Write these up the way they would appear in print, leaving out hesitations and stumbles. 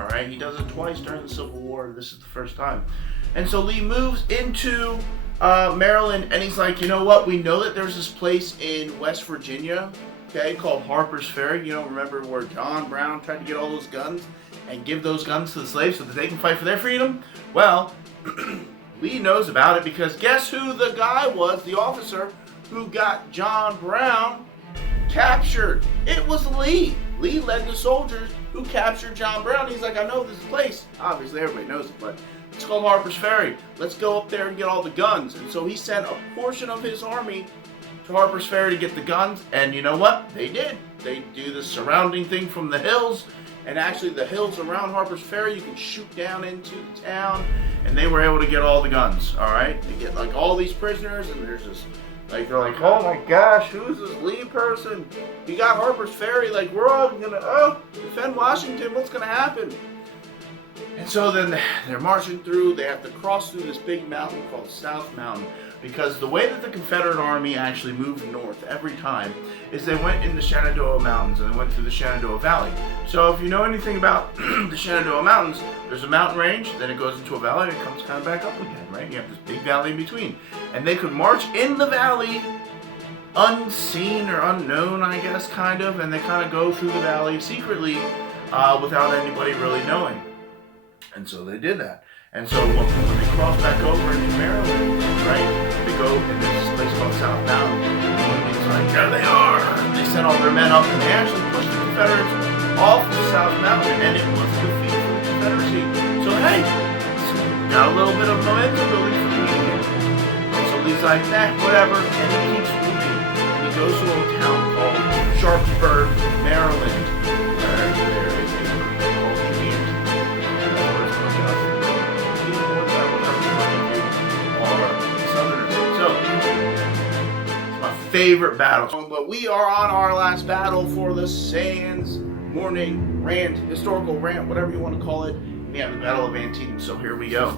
All right, he does it twice during the Civil War. This is the first time. And so Lee moves into Maryland, and he's like, you know what? We know that there's this place in West Virginia, okay, called Harper's Ferry. You know, remember where John Brown tried to get all those guns and give those guns to the slaves so that they can fight for their freedom? Well, Lee knows about it because guess who the guy was, the officer who got John Brown captured? It was Lee. Lee led the soldiers who captured John Brown. He's like, I know this place. Obviously, everybody knows it, but it's called Harper's Ferry. Let's go up there and get all the guns. And so he sent a portion of his army to Harper's Ferry to get the guns. And you know what? They did. They do the surrounding thing from the hills. And actually, the hills around Harper's Ferry, you can shoot down into the town. And they were able to get all the guns, all right? They get, like, all these prisoners, and there's this, like, they're like, oh my gosh, who's this Lee person? He got Harper's Ferry, like, we're all gonna, defend Washington, what's gonna happen? And so then they're marching through, they have to cross through this big mountain called South Mountain, because the way that the Confederate Army actually moved north every time is they went in the Shenandoah Mountains and they went through the Shenandoah Valley. So if you know anything about the Shenandoah Mountains, there's a mountain range, then it goes into a valley and it comes kind of back up again, right? You have this big valley in between. And they could march in the valley unseen or unknown, I guess, kind of, and they kind of go through the valley secretly without anybody really knowing. And so they did that. And so when they cross back over into Maryland, right, they go in this place called South Mountain. And it's like, there they are! They sent all their men up and they actually pushed the Confederates off the South Mountain, and it was a defeat for the Confederacy. So hey, got a little bit of momentum building for the Union. And so Lee's like, whatever, and he keeps moving. And he goes to a town called Sharpsburg, Maryland. There is a favorite battle. But we are on our last battle for the Sands Morning Rant, historical rant, whatever you want to call it. We have the Battle of Antietam, so here we go.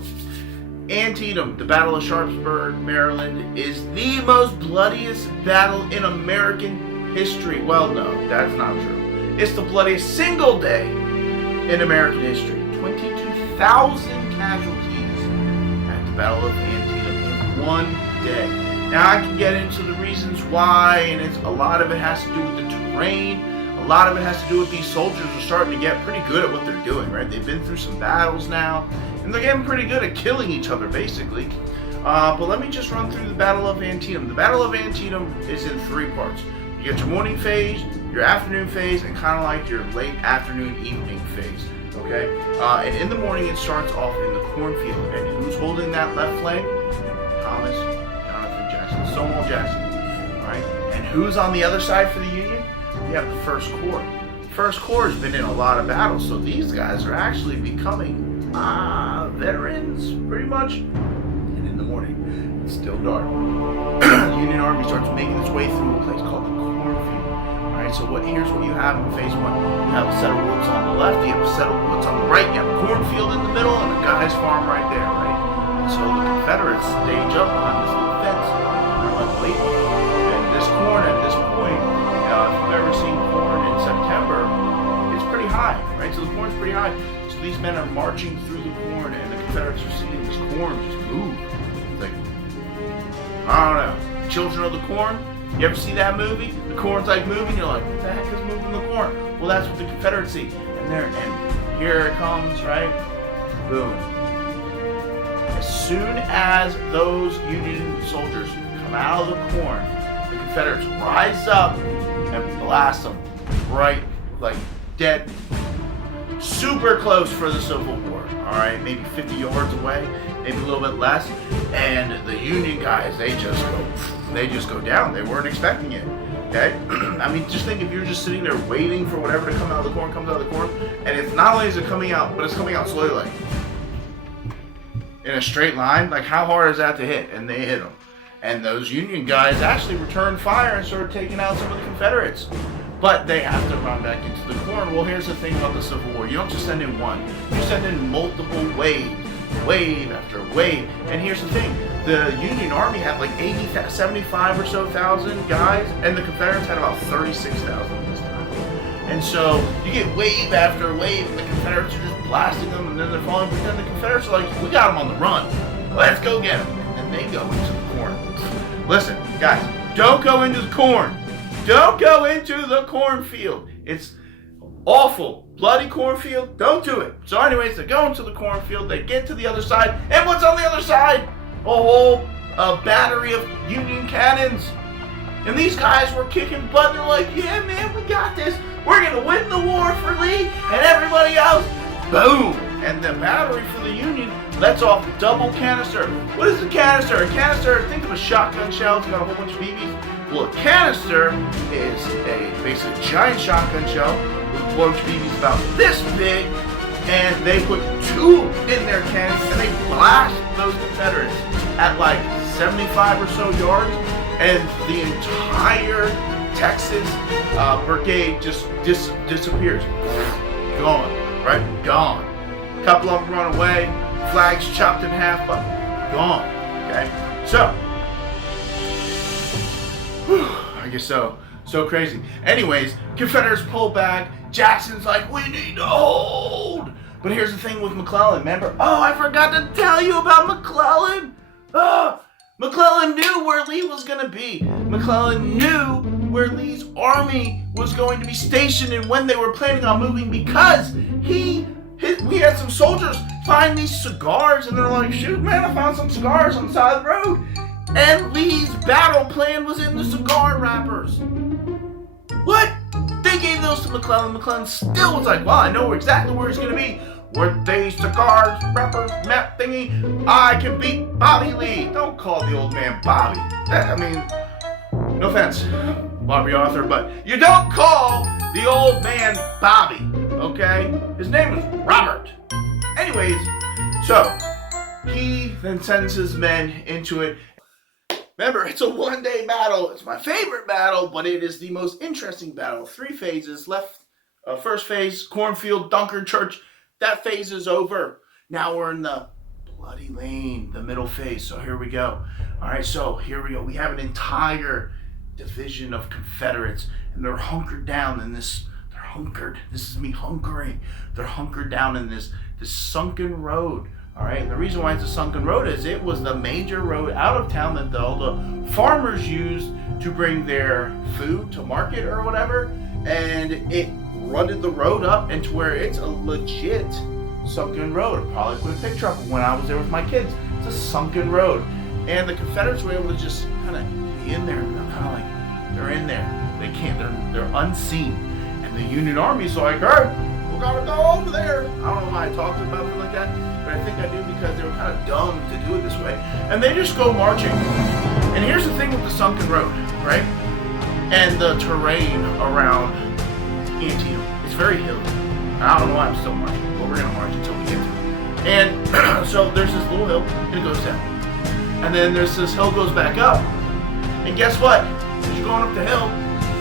Antietam, the Battle of Sharpsburg, Maryland, is the most bloodiest battle in American history. Well, no, that's not true. It's the bloodiest single day in American history. 22,000 casualties at the Battle of Antietam in one day. Now I can get into the reasons why, and a lot of it has to do with the terrain. A lot of it has to do with these soldiers are starting to get pretty good at what they're doing, right? They've been through some battles now, and they're getting pretty good at killing each other, basically. But let me just run through the Battle of Antietam. The Battle of Antietam is in three parts. You get your morning phase, your afternoon phase, and kind of like your late afternoon, evening phase, okay? And in the morning, it starts off in the cornfield, and who's holding that left flank? Thomas Stonewall Jackson, all right? And who's on the other side for the Union? We have the First Corps. First Corps has been in a lot of battles, so these guys are actually becoming veterans, pretty much. And in the morning, it's still dark. The Union Army starts making its way through a place called the cornfield. All right, so here's what you have in phase one. You have a set of woods on the left, you have a set of woods on the right, you have a cornfield in the middle, and a guy's farm right there, right? And so the Confederates stage up behind this little fence. And this corn at this point, if you've ever seen corn in September, it's pretty high, right? So the corn's pretty high. So these men are marching through the corn, and the Confederates are seeing this corn just move. It's like, I don't know, Children of the Corn? You ever see that movie? The corn's like moving, you're like, what the heck is moving the corn? Well, that's what the Confederates see. And here it comes, right? Boom. As soon as those Union soldiers out of the corn, the Confederates rise up and blast them right, like dead, super close for the Civil War. All right, maybe 50 yards away, maybe a little bit less, and the Union guys, they just go down. They weren't expecting it. Okay, I mean, just think if you're just sitting there waiting for whatever to come out of the corn, comes out of the corn, and it's not only is it coming out, but it's coming out slowly, like in a straight line. Like, how hard is that to hit? And they hit them. And those Union guys actually returned fire and started taking out some of the Confederates. But they have to run back into the corn. Well, here's the thing about the Civil War. You don't just send in one. You send in multiple waves, wave after wave. And here's the thing. The Union Army had like 75 or so thousand guys, and the Confederates had about 36,000 this time. And so you get wave after wave, and the Confederates are just blasting them, and then they're falling. But then the Confederates are like, we got them on the run. Let's go get them. And they go into the corn. Listen, guys, don't go into the corn. Don't go into the cornfield. It's awful. Bloody cornfield. Don't do it. So anyways, they go into the cornfield. They get to the other side. And what's on the other side? A whole battery of Union cannons. And these guys were kicking butt. They're like, yeah, man, we got this. We're going to win the war for Lee and everybody else. Boom. And the battery for the Union lets off double canister. What is a canister? A canister, think of a shotgun shell. It's got a whole bunch of BBs. Well, a canister is basically a giant shotgun shell with a bunch of BBs about this big. And they put 2 in their cannons and they blast those Confederates at like 75 or so yards. And the entire Texas brigade just disappears. Gone, right? Gone. A couple of them run away, flags chopped in half, but gone. Okay? So, I guess so. So crazy. Anyways, Confederates pull back. Jackson's like, we need to hold. But here's the thing with McClellan. Remember? Oh, I forgot to tell you about McClellan. McClellan knew where Lee was going to be. McClellan knew where Lee's army was going to be stationed and when they were planning on moving, because we had some soldiers find these cigars and they're like, shoot, man, I found some cigars on the side of the road. And Lee's battle plan was in the cigar wrappers. What? They gave those to McClellan. McClellan still was like, well, I know exactly where he's going to be. With these cigars, wrappers, map thingy, I can beat Bobby Lee. Don't call the old man Bobby. I mean, no offense, Bobby Arthur, but you don't call the old man Bobby, okay? His name is Robert. Anyways, so he then sends his men into it. Remember, it's a one-day battle. It's my favorite battle, but it is the most interesting battle. 3 phases left. First phase, cornfield, Dunkard Church. That phase is over. Now we're in the Bloody Lane, the middle phase. So here we go. All right, so here we go. We have an entire division of Confederates, and they're hunkered down in this. They're hunkered. This is me hunkering. They're hunkered down in this sunken road. All right. The reason why it's a sunken road is it was the major road out of town that all the farmers used to bring their food to market or whatever, and it rutted the road up into where it's a legit sunken road. I probably put a picture up when I was there with my kids. It's a sunken road. And the Confederates were able to just kind of be in there. They're kind of like, they're in there. They can't, they're unseen. And the Union Army's like, hey, we gotta go over there. I don't know why I talked about it like that, but I think I do because they were kind of dumb to do it this way. And they just go marching. And here's the thing with the sunken road, right? And the terrain around Antietam. It's very hilly. I don't know why I'm still marching, but we're gonna march until we get to it. And so there's this little hill, and it goes down. And then there's this hill goes back up. And guess what? As you're going up the hill,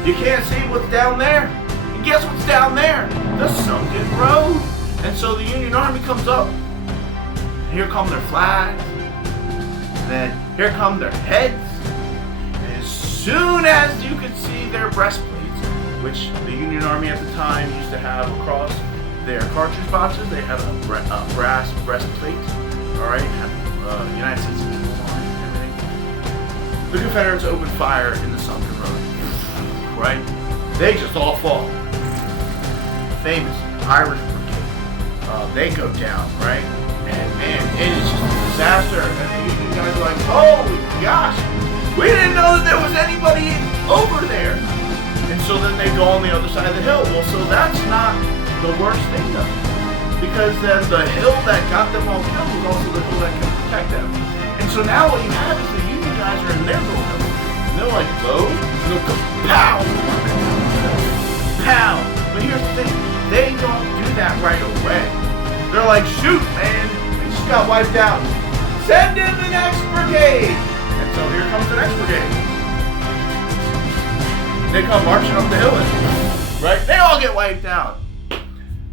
you can't see what's down there. And guess what's down there? The sunken road. And so the Union Army comes up. And here come their flags. And then here come their heads. And as soon as you could see their breastplates, which the Union Army at the time used to have across their cartridge boxes. They had a brass breastplate, all right, had United States on and everything. The Confederates opened fire in the sunken road, right? They just all fall. Famous Irish Brigade, they go down, right? And man, it is just a disaster. And the Union guys are like, holy gosh, we didn't know that there was anybody over there. And so then they go on the other side of the hill. Well, so that's not the worst thing though. Because then the hill that got them all killed was also the hill that can protect them. And so now what you have is the Union guys are in their little hill. And they're like, load, and they'll go pow, pow. But here's the thing, they don't do that right away. They're like, shoot, man, we just got wiped out. Send in the next brigade. And so here comes the next brigade. They come marching up the hill, right? They all get wiped out.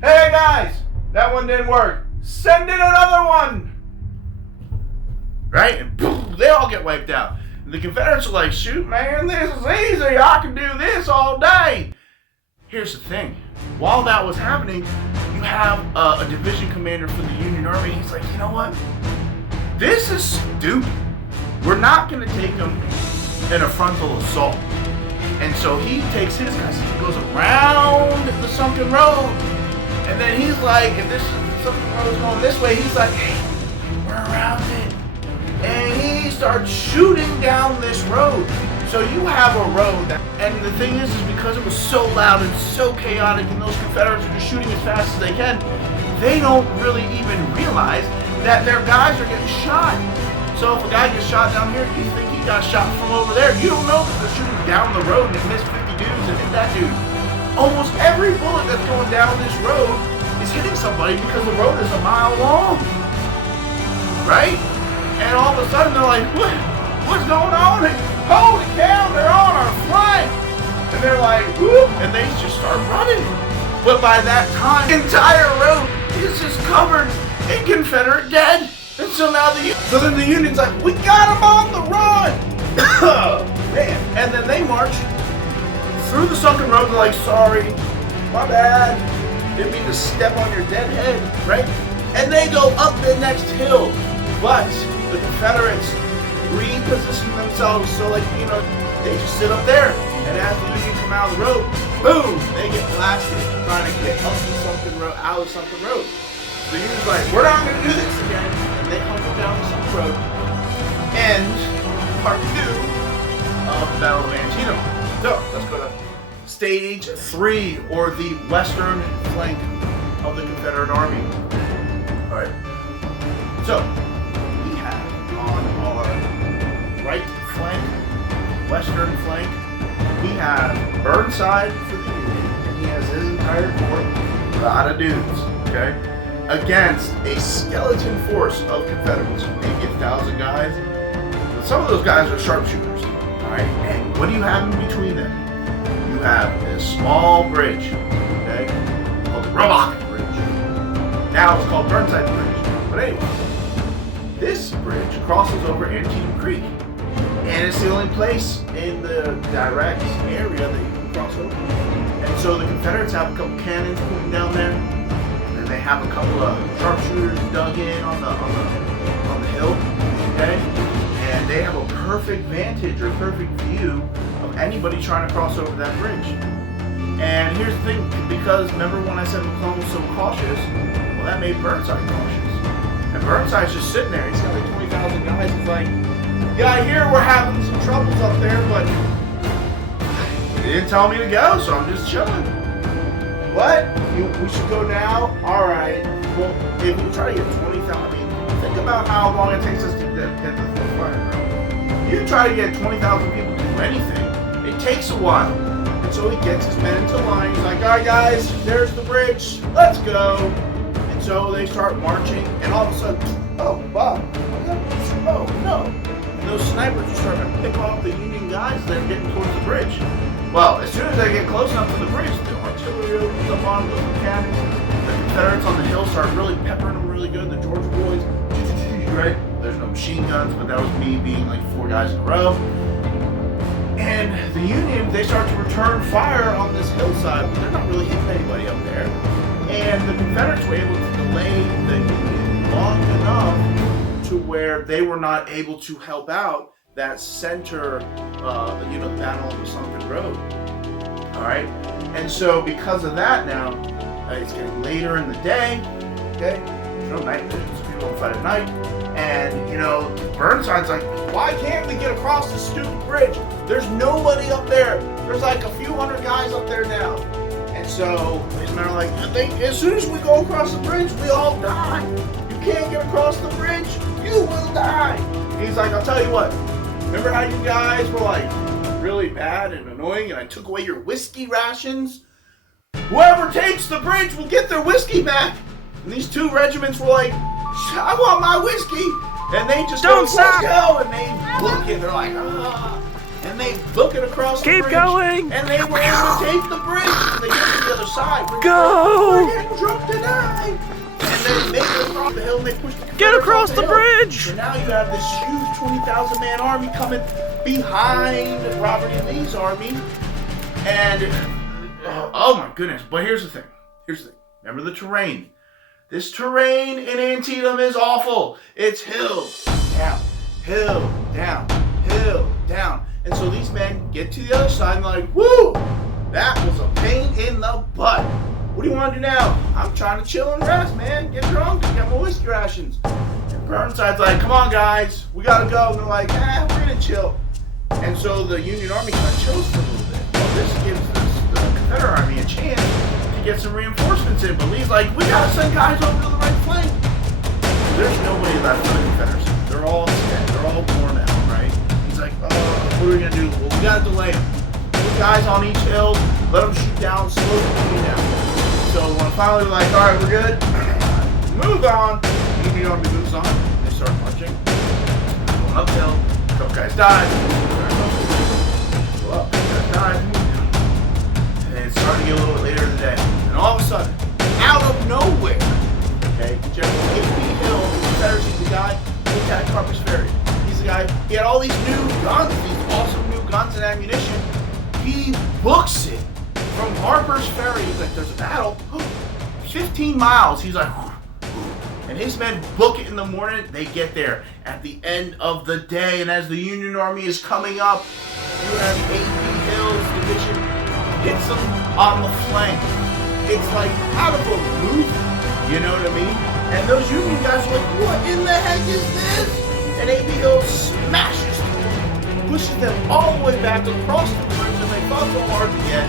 Hey guys, that one didn't work. Send in another one. Right? And boom, they all get wiped out. And the Confederates are like, shoot, man, this is easy. I can do this all day. Here's the thing. While that was happening, you have a division commander for the Union Army. He's like, you know what? This is stupid. We're not going to take them in a frontal assault. And so he takes his guys, he goes around the sunken road. And then he's like, if this sunken road is going this way, he's like, hey, we're around it. And he starts shooting down this road. So you have a road, and the thing is because it was so loud and so chaotic, and those Confederates are just shooting as fast as they can, they don't really even realize that their guys are getting shot. So if a guy gets shot down here, you think he got shot from over there. You don't know that they're shooting down the road and they missed 50 dudes and hit that dude. Almost every bullet that's going down this road is hitting somebody because the road is a mile long. Right? And all of a sudden they're like, what's going on? Holy cow, they're on our flank! And they're like, whoop, and they just start running. But by that time, the entire road is just covered in Confederate dead. And so now then the Union's like, we got them on the run! Man. And then they march through the sunken road. They're like, sorry, my bad. Didn't mean to step on your dead head, right? And they go up the next hill. But the Confederates reposition themselves so, like, you know, they just sit up there. And as the Union come out of the road, boom, they get blasted trying to get up the sunken road, out of the sunken road. The Union's like, we're not going to do this again. And they hunker down the sunken road. And part 2 of the Battle of Antietam. So let's go to stage 3, or the western flank of the Confederate Army. All right. So we have on our right flank, western flank, we have Burnside for the Union, and he has his entire corps, a lot of dudes, okay, against a skeleton force of Confederates, maybe 1,000 guys. But some of those guys are sharpshooters, all right. And what do you have in between them? You have a small bridge, okay, called the Roebuck Bridge. Now it's called Burnside Bridge, but anyway. This bridge crosses over Antietam Creek, and it's the only place in the direct area that you can cross over. And so the Confederates have a couple cannons pointing down there, and they have a couple of sharpshooters dug in on the hill, okay? And they have a perfect vantage or perfect view of anybody trying to cross over that bridge. And here's the thing, because remember when I said McClellan was so cautious, well, that made Burnside cautious. And Burnside's just sitting there. He's got like 20,000 guys. He's like, yeah, I hear we're having some troubles up there, but they didn't tell me to go, so I'm just chilling. What? We should go now? All right. Well, if we try to get 20,000, I mean, think about how long it takes us to get the full fire, bro. You try to get 20,000 people to do anything, it takes a while. And so he gets his men into line. He's like, all right, guys, there's the bridge. Let's go. So they start marching, and all of a sudden, oh, wow, oh, no. And those snipers are starting to pick off the Union guys that are getting towards the bridge. Well, as soon as they get close enough to the bridge, the artillery opens up on them, the cannons. The Confederates on the hill start really peppering them really good. The Georgia boys, right? There's no machine guns, but that was me being like 4 guys in a row. And the Union, they start to return fire on this hillside, but they're not really hitting anybody up there. And the Confederates were able to delay the Union long enough to where they were not able to help out that center, the battle on the sunken road. All right, and so because of that, now it's getting later in the day. Okay, there's no night vision, so people don't fight at night. And Burnside's like, why can't we get across the stupid bridge? There's nobody up there. There's like a few hundred guys up there now. And so his men are like, as soon as we go across the bridge, we all die. You can't get across the bridge, you will die. And he's like, I'll tell you what, remember how you guys were like really bad and annoying and I took away your whiskey rations? Whoever takes the bridge will get their whiskey back. And these 2 regiments were like, I want my whiskey. And they just Don't stop. Let's go. And they book it. They're like, ah. And they book it across the bridge. Keep going. And they were able to take the bridge. And they get to the other side. Go. We're getting drunk tonight. And they make it across the hill and they push the Get across the hill. bridge. So now you have this huge 20,000 man army coming behind Robert E. Lee's army. And, oh my goodness. But here's the thing. Remember the terrain. This terrain in Antietam is awful. It's hill, down, hill, down, hill, down. And so these men get to the other side and they're like, woo, that was a pain in the butt. What do you want to do now? I'm trying to chill and rest, man. Get drunk and get my whiskey rations. And Burnside's like, come on, guys. We got to go. And they're like, we're going to chill. And so the Union Army kind of chills for a little bit. Well, this gives the Confederate Army a chance to get some reinforcements in. But Lee's like, we got to send guys over to the right flank. There's nobody left for the Confederacy. They're all dead. They're all worn out, right? He's like, what are we going to do? Well, we got to delay them. Put guys on each hill. Let them shoot down, slow the Union down. So when finally we're like, all right, we're good, move on. The Union Army moves on. They start marching, going uphill. A couple guys died. Go up. Guys died. And then it started to get a little bit later in the day. And all of a sudden, out of nowhere, okay, General A.P. Hill, the Confederacy, the guy who attacked Harper's Ferry. He's the guy. He had all these new guns, these awesome new guns and ammunition. He books it. From Harper's Ferry, he's like, there's a battle. 15 miles. He's like, and his men book it in the morning. They get there at the end of the day. And as the Union Army is coming up, you have A.P. Hill's division hits them on the flank. It's like out of a movie. You know what I mean? And those Union guys are like, what in the heck is this? And A.P. Hill smashes them, pushes them all the way back across the bridge, and they fought so hard to get.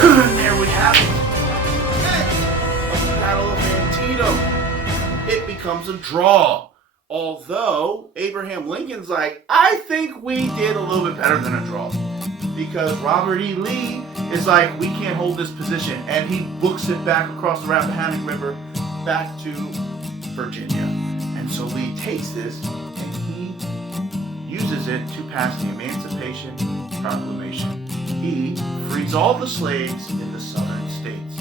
And there we have it. Of the Battle of Antietam. It becomes a draw. Although Abraham Lincoln's like, I think we did a little bit better than a draw. Because Robert E. Lee is like, we can't hold this position. And he books it back across the Rappahannock River back to Virginia. And so Lee takes this and he uses it to pass the Emancipation Proclamation. He frees all the slaves in the southern states.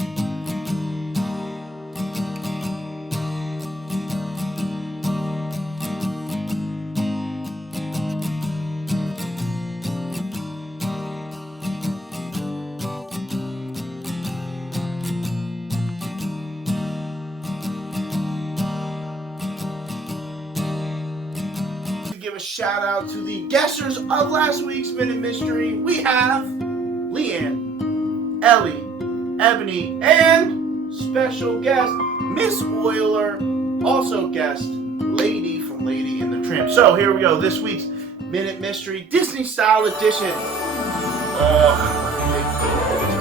To give a shout out to the guessers of last week's Minute Mystery, we have Leanne, Ellie, Ebony, and special guest, Miss Euler, also guest, Lady from Lady and the Tramp. So here we go, this week's Minute Mystery Disney Style Edition.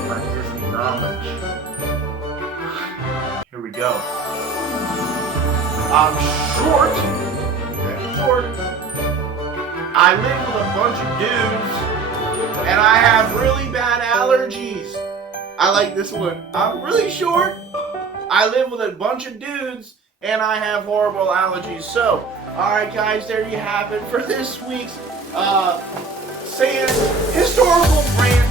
My Disney knowledge. Here we go. I'm short. I live with a bunch of dudes, and I have really bad allergies. I like this one. I'm really short. I live with a bunch of dudes, and I have horrible allergies. So, alright guys, there you have it for this week's Historical Rant,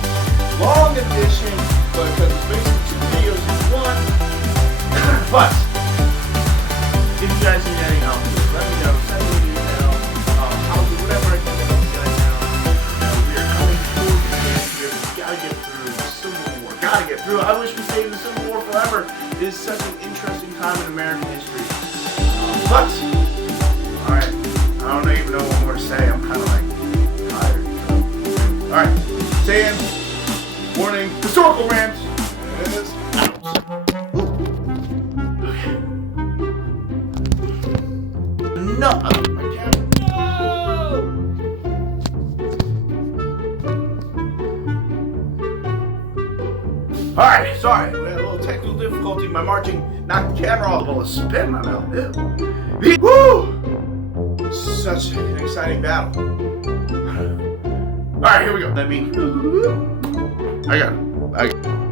long edition, because it's basically 2 videos in one. But, if you guys need any help, let me know. Send me an email. I'll do whatever I can to help you guys out. We are coming through the end here. We gotta get through the Civil War. Gotta get through it. I wish we stayed in the Civil War forever. It is such an interesting time in American history. But, alright. I don't even know what more to say. I'm kind of like tired. Alright. Saying, warning, historical rant is out. No, I can't. No! Alright, sorry. We had a little technical difficulty. My marching knocked the camera off. All the spit in my mouth. Ew. Woo! Such an exciting battle. Alright, here we go. I got it.